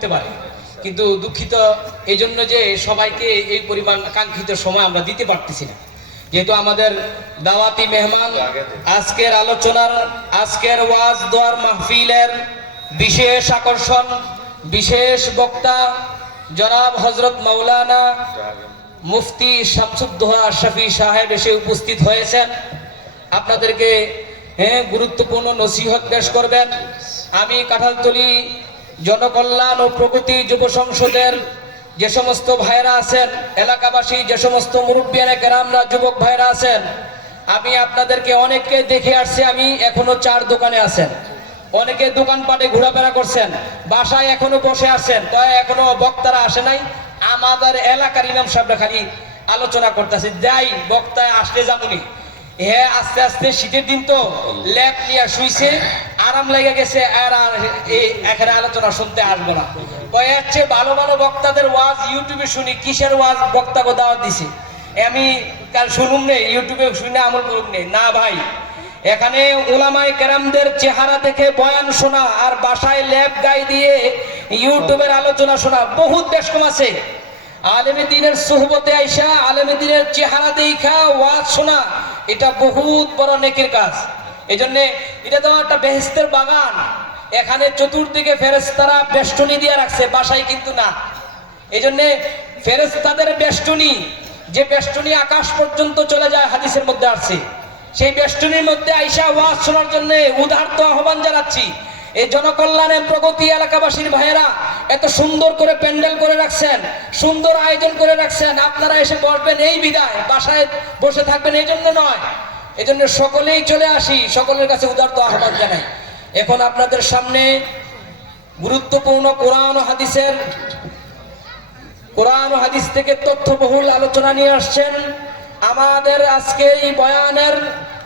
করতে পারে, কিন্তু দুঃখিত এই জন্য যে সবাইকে এই পরিমাণ কাঙ্ক্ষিত সময় আমরা দিতে পারতেছি না, যেহেতু আমাদের দাওয়াতি মেহমান আজকের আলোচনার, আজকের ওয়াজ দোয়ার মাহফিলের বিশেষ আকর্ষণ, বিশেষ বক্তা জনাব হযরত মাওলানা মুফতি শামসুদ্দোহা আশরাফী সাহেব এসে উপস্থিত হয়েছেন। আপনাদেরকে গুরুত্বপূর্ণ নসিহত পেশ করবেন। আমি কাঁঠালতলী জনকল্যাণ ও প্রগতি যুব সংসদের যে সমস্ত ভাইরা আছেন, এলাকাবাসী যে সমস্ত মুরব্বিয়ানে কেরামরা, যুবক ভাইরা আছেন, আমি আপনাদেরকে অনেককে দেখে আসছি। আমি এখনো চার দোকানে আছেন, অনেকে দোকানপাটে ঘোরাফেরা করছেন, বাসায় এখনো বসে আছেন, তাই এখনো বক্তারা আসে নাই। আমাদের এলাকার ইমাম সাহেবরা খালি আলোচনা করতেছে, যাই বক্তায় আসলে যাবনি। হ্যাঁ, আস্তে আস্তে শীতের দিন তো ল্যাপ নিয়ে শুইছে, আরাম লেগে গেছে, আর এখানে আলোচনা শুনতে আসবো না। কয়েকছে ভালো ভালো বক্তাদের ওয়াজ ইউটিউবে শুনি, কিসের ওয়াজ বক্তাকে দাওয়াত দিছে, আমি কাল শুনুম নেই, ইউটিউবে শুনে আমল করুম নেই না ভাই। এখানে উলামায়ে কেরামদের চেহারা দেখে বয়ান শোনা আর বাসায় ল্যাপ গাই দিয়ে ইউটিউবের আলোচনা শোনা বহুত বেশ কম আছে। আলেমে দ্বীনের সুহবতে আইসা আলেমে দ্বীনের চেহারা দেখা ওয়াজ শোনা, এটা বহুত বড় নেকির কাজ। এই জন্যে এটা তো একটা বেহেশতের বাগান, এখানে চতুর্দিকে ফেরেশতারা বেষ্টনী দিয়ে রাখছে, বাসায় কিন্তু না। এই জন্যে ফেরেশতাদের বেষ্টনী, যে বেষ্টনী আকাশ পর্যন্ত চলে যায়, হাদিসের মধ্যে আসছে, সেই বেষ্টনীর মধ্যে আইসা ওয়াজ শোনার জন্য উদারত আহ্বান জানাচ্ছি। এই জনকল্যাণের প্রগতি এলাকাবাসীর ভাইয়েরা এত সুন্দর করে প্যান্ডেল করে রাখছেন, সুন্দর আয়োজন করে রাখছেন, আপনারা এসে বসবেন এই বিদায়, বাসায় বসে থাকবেন এই জন্য নয়। এই জন্য সকলেই চলে আসি, সকলের কাছে উদারত আহ্বান জানাই। এখন আপনাদের সামনে গুরুত্বপূর্ণ কোরআন ও হাদিস থেকে তথ্যবহুল আলোচনা নিয়ে আসছেন আমাদের আজকে এই বয়ানের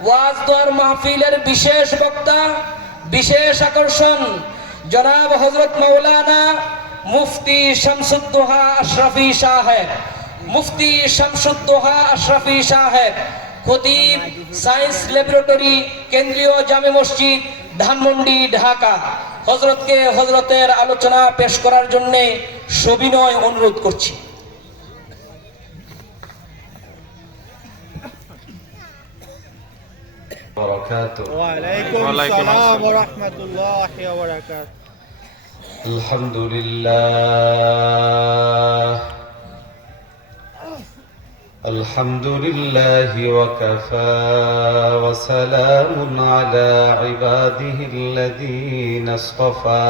ওয়াজ দোয়ার মাহফিলের বিশেষ বক্তা, বিশেষ আকর্ষণ জনাব হযরত মাওলানা মুফতি শামসুদ্দোহা আশরাফী সাহেব। মুফতি শামসুদ্দোহা আশরাফী সাহেব খতিব, সায়েন্স ল্যাবরেটরি, কেন্দ্রীয় জামে মসজিদ, ধানমন্ডি, ঢাকা। হযরতের আলোচনা পেশ করার জন্য সবিনয় অনুরোধ করছি। وعليكم السلام ورحمة الله وبركاته. الحمد لله وكفى وسلام على عباده الذين اصطفى